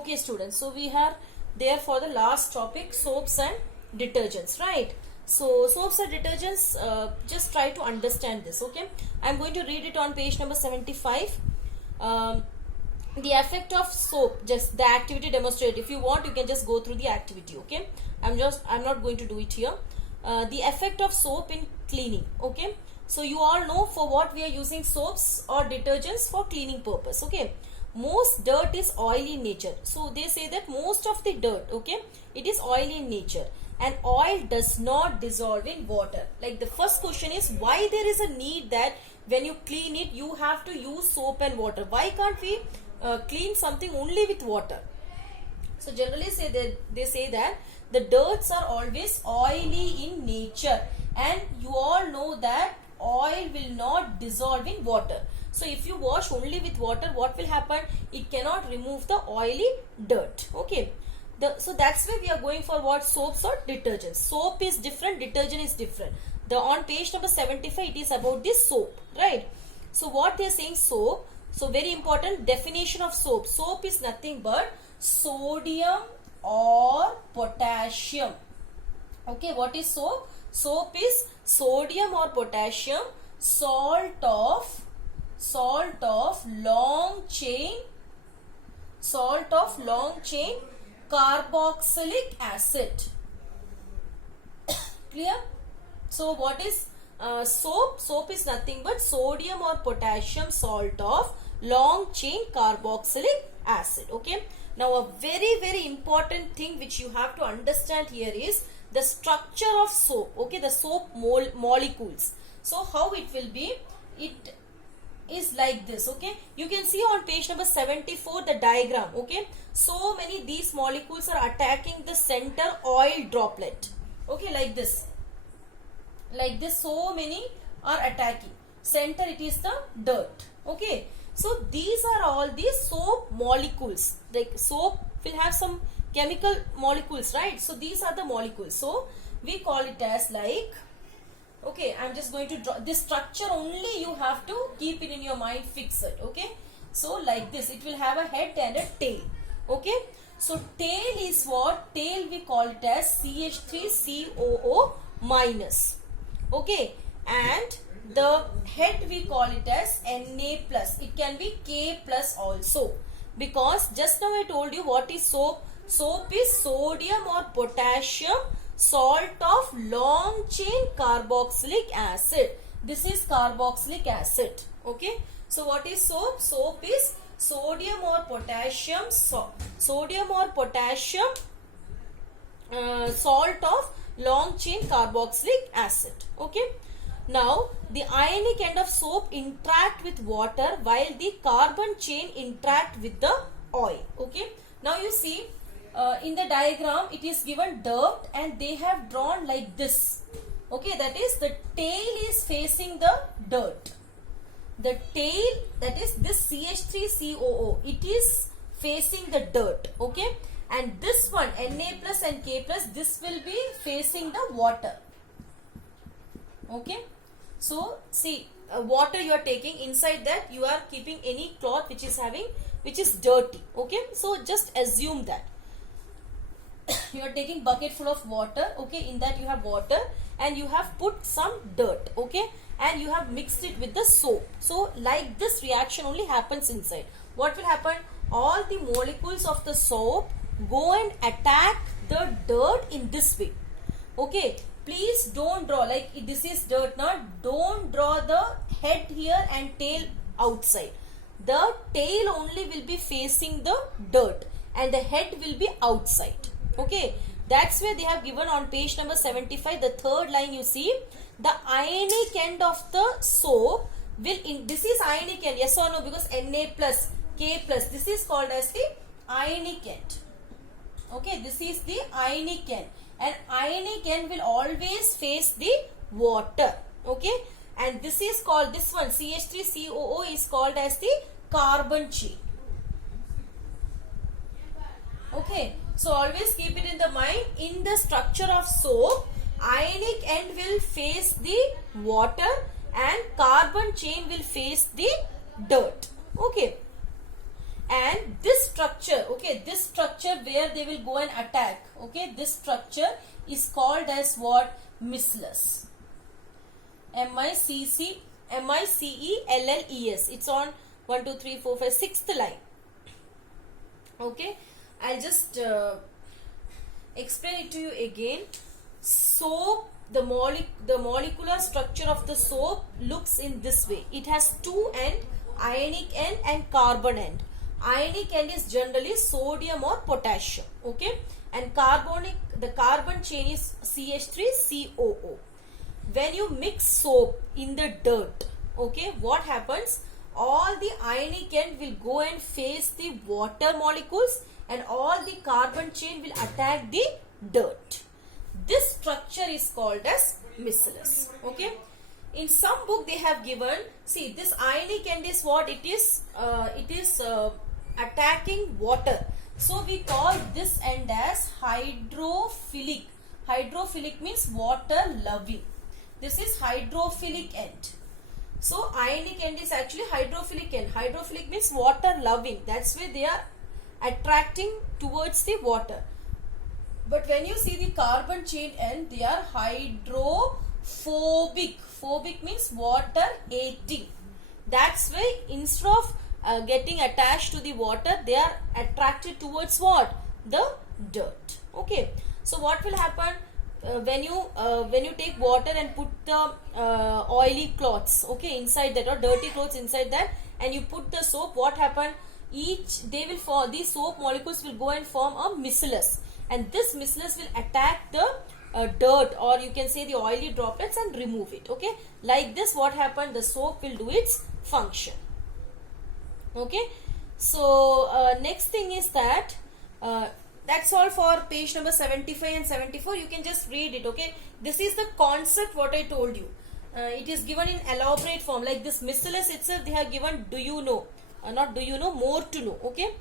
Okay, students, so we are there for the last topic, soaps and detergents, right? So soaps and detergents, just try to understand this. Okay, I'm going to read it on page number 75. The effect of soap, just the activity demonstrated. If you want, you can just go through the activity. Okay, I'm not going to do it here. The effect of soap in cleaning. Okay, so you all know for what we are using soaps or detergents, for cleaning purpose. Okay, most dirt is oily in nature. So they say that most of the dirt, okay, it is oily in nature, and oil does not dissolve in water. Like the first question is, why there is a need that when you clean it you have to use soap and water? Why can't we clean something only with water? So generally they say that the dirts are always oily in nature, and you all know that oil will not dissolve in water. So if you wash only with water, what will happen? It cannot remove the oily dirt. Okay, so that's why we are going for what? Soaps or detergents. Soap is different, detergent is different. On page number 75 it is about this soap, right? So what they are saying, soap. So very important definition of soap. Soap is nothing but sodium or potassium. Okay, what is soap? Soap is sodium or potassium salt of long chain carboxylic acid. Clear? So what is soap? Soap is nothing but sodium or potassium salt of long chain carboxylic acid. Okay, now a very important thing which you have to understand here is the structure of soap. Okay, the soap molecules. So how it will be? It is like this. Okay, you can see on page number 74 the diagram. Okay, so many these molecules are attacking the center oil droplet. Okay, like this, so many are attacking center. It is the dirt. Okay, so these are all these soap molecules. Like soap will have some chemical molecules, right? So these are the molecules. So we call it as like, okay, I'm just going to draw this structure. Only you have to keep it in your mind, fix it. Okay, so like this, it will have a head and a tail. Okay, so tail is what? Tail we call it as CH3COO minus. Okay, and the head we call it as Na plus. It can be K plus also, because just now I told you what is soap. Soap is sodium or potassium salt of long chain carboxylic acid. This is carboxylic acid. Okay, so what is soap? Soap is sodium or potassium salt of long chain carboxylic acid. Okay, now the ionic end of soap interact with water while the carbon chain interact with the oil. Okay, now you see in the diagram it is given dirt and they have drawn like this. Okay, that is the tail is facing the dirt. The tail, that is this CH3COO, it is facing the dirt. Okay, and this one Na plus and K plus, this will be facing the water. Okay, so see, water you are taking, inside that you are keeping any cloth which is dirty. Okay, so just assume that you are taking bucket full of water. Okay, in that you have water and you have put some dirt. Okay, and you have mixed it with the soap. So like this reaction only happens inside. What will happen? All the molecules of the soap go and attack the dirt in this way. Okay, please don't draw like this is dirt. Now don't draw the head here and tail outside. The tail only will be facing the dirt and the head will be outside. Okay, that's where they have given on page number 75, the third line. You see the ionic end of the soap will this is ionic end, yes or no? Because Na plus K plus, this is called as the ionic end. Okay, this is the ionic end, and ionic end will always face the water. Okay, and this is called, this one CH3COO is called as the carbon chain. Okay, so always keep it in the mind. In the structure of soap, ionic end will face the water and carbon chain will face the dirt. Okay, and this structure, Okay, this structure where they will go and attack. Okay, this structure is called as what? Micelles. MICELLES. It's on 1, 2, 3, 4, 5, 6th line. Okay, I'll just explain it to you again. Soap, the molecular structure of the soap looks in this way. It has two end, ionic end and carbon end. Ionic end is generally sodium or potassium. Okay, and the carbon chain is CH3COO. When you mix soap in the dirt, okay, what happens? All the ionic end will go and face the water molecules, and all the carbon chain will attack the dirt. This structure is called as micelles. Okay, in some book they have given, see, this ionic end is what it is. Attacking water, so we call this end as hydrophilic. Hydrophilic means water loving. This is hydrophilic end. So ionic end is actually hydrophilic end. Hydrophilic means water loving. That's why they are attracting towards the water. But when you see the carbon chain end, they are hydrophobic. Phobic means water hating. That's why instead of getting attached to the water, they are attracted towards what? The dirt. Okay. So what will happen when you take water and put the oily cloths, okay, inside that, or dirty clothes inside that, and you put the soap, what happen? These soap molecules will go and form a micelles, and this micelles will attack the dirt, or you can say the oily droplets, and remove it. Okay, like this, what happened? The soap will do its function. Okay, so next thing is that that's all for page number 75 and 74. You can just read it. Okay, this is the concept what I told you. It is given in elaborate form, like this micelles itself they have given. Do you know? Not do you know, more to know. Okay,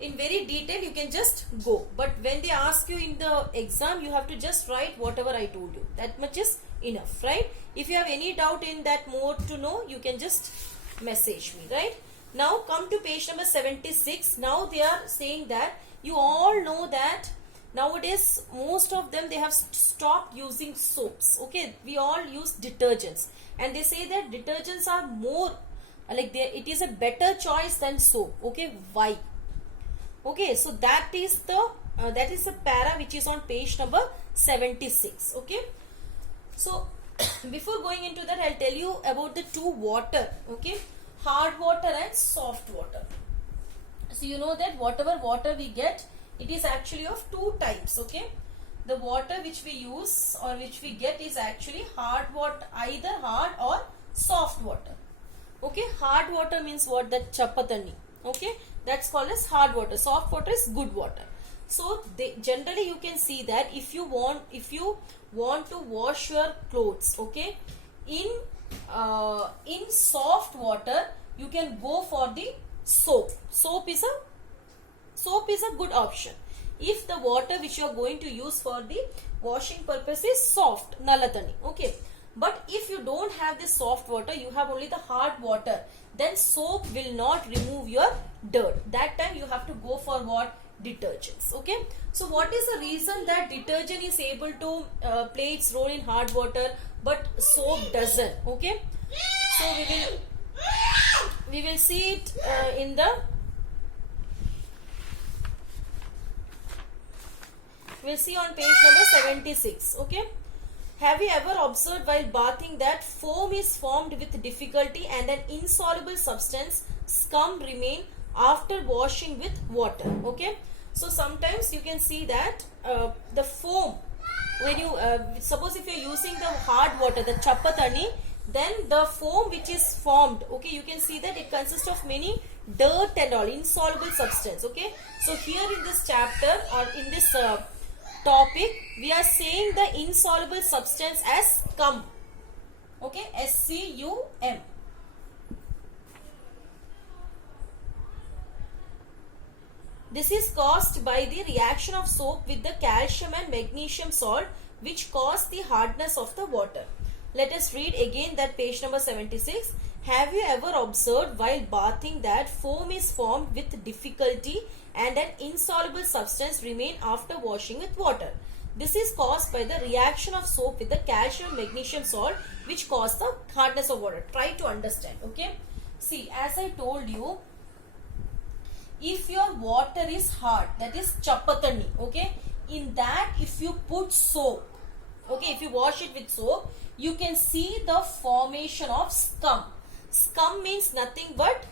in very detail you can just go, but when they ask you in the exam, you have to just write whatever I told you. That much is enough, right? If you have any doubt in that more to know, you can just message me, right? Now come to page number 76. Now they are saying that you all know that nowadays most of them, they have stopped using soaps. Okay, we all use detergents, and they say that detergents are more like it is a better choice than soap. Okay, why? Okay, so that is the para which is on page number 76. Okay, so before going into that, I'll tell you about the two water. Okay, hard water and soft water. So you know that whatever water we get, it is actually of two types. Okay, the water which we use or which we get is actually hard water, either hard or soft water. Okay, hard water means what? The chapatani. Okay, that's called as hard water. Soft water is good water. So generally you can see that if you want to wash your clothes, okay, in soft water, you can go for the soap. Soap is a good option if the water which you are going to use for the washing purpose is soft, nalatani. Okay, but if you don't have this soft water, you have only the hard water, then soap will not remove your dirt. That time you have to go for what? Detergents. Okay, so what is the reason that detergent is able to play its role in hard water but soap doesn't? Okay, so we will see it in the we'll see on page number 76. Okay, have you ever observed while bathing that foam is formed with difficulty and an insoluble substance, scum, remain after washing with water? Okay, so sometimes you can see that the foam, when you suppose if you are using the hard water, the chapatani, then the foam which is formed, okay, you can see that it consists of many dirt and all, insoluble substance. Okay, so here in this chapter or in this topic, we are saying the insoluble substance as scum. Okay, SCUM. This is caused by the reaction of soap with the calcium and magnesium salt, which cause the hardness of the water. Let us read again that page number 76. Have you ever observed while bathing that foam is formed with difficulty and an insoluble substance remain after washing with water? This is caused by the reaction of soap with the calcium and magnesium salt, which cause the hardness of water. Try to understand, okay? See, as I told you, if your water is hard, that is chappatanni, okay, in that if you put soap, okay, if you wash it with soap, you can see the formation of scum. Scum means nothing but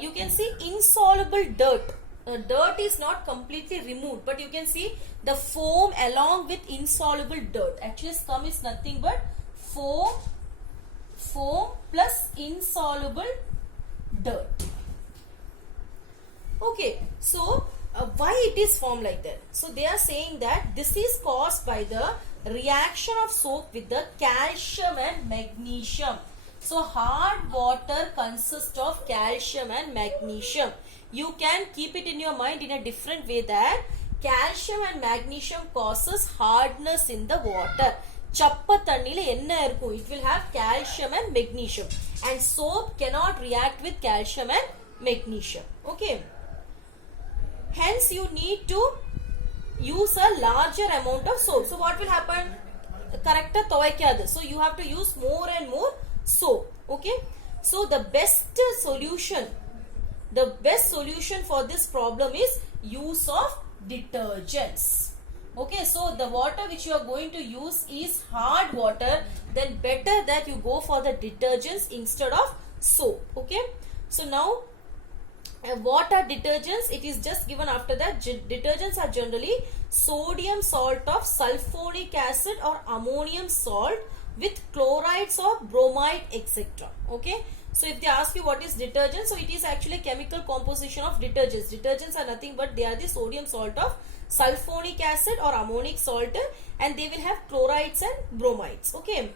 you can see insoluble dirt. Dirt is not completely removed, but you can see the foam along with insoluble dirt. Actually, scum is nothing but foam plus insoluble dirt. Okay, so why it is formed like that? So they are saying that this is caused by the reaction of soap with the calcium and magnesium. So hard water consists of calcium and magnesium. You can keep it in your mind in a different way that calcium and magnesium causes hardness in the water. Chappa tannila enna irukum, it will have calcium and magnesium, and soap cannot react with calcium and magnesium. Okay. Hence you need to use a larger amount of soap. So what will happen? Correct thovaikadu. So you have to use more and more soap. Okay. So the best solution for this problem is use of detergents. Okay, so the water which you are going to use is hard water, then better that you go for the detergents instead of soap. Okay, so now what are detergents? It is just given after that. Detergents are generally sodium salt of sulfonic acid or ammonium salt with chlorides or bromide, etc. Okay, so if they ask you what is detergent, so it is actually chemical composition of detergents. Detergents are nothing but they are the sodium salt of sulfonic acid or ammonic salt, and they will have chlorides and bromides. Okay.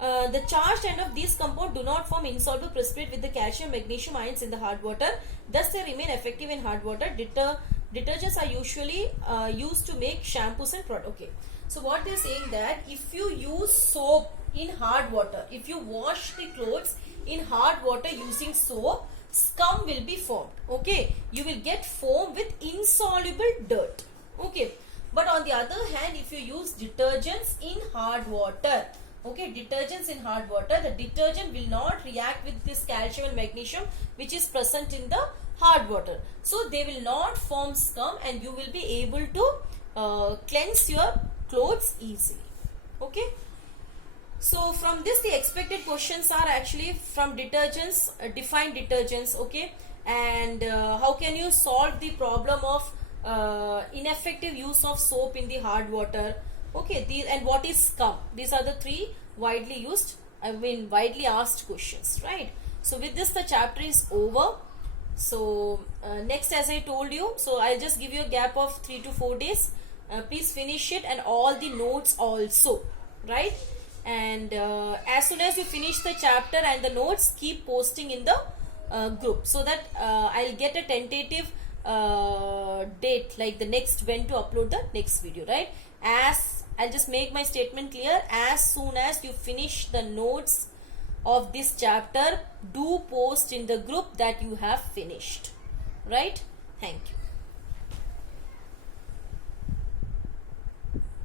The charged end of these compounds do not form insoluble precipitate with the calcium magnesium ions in the hard water. Thus, they remain effective in hard water. Detergents are usually used to make shampoos and products. Okay. So, what they are saying that if you use soap in hard water, if you wash the clothes in hard water using soap, scum will be formed. Okay. You will get foam with insoluble dirt. Okay. But on the other hand, if you use detergents in hard water, okay, detergents in hard water, the detergent will not react with this calcium and magnesium which is present in the hard water. So they will not form scum and you will be able to cleanse your clothes easily. Okay. So from this the expected questions are actually from detergents, define detergents, okay, and how can you solve the problem of ineffective use of soap in the hard water. Okay, and what is scum? These are the three widely asked questions, right? So with this the chapter is over. So next, as I told you, so I'll just give you a gap of 3 to 4 days. Please finish it and all the notes also, right? And as soon as you finish the chapter and the notes, keep posting in the group so that I'll get a tentative date, like the next when to upload the next video, right? As I'll just make my statement clear, as soon as you finish the notes of this chapter, do post in the group that you have finished, right? Thank you.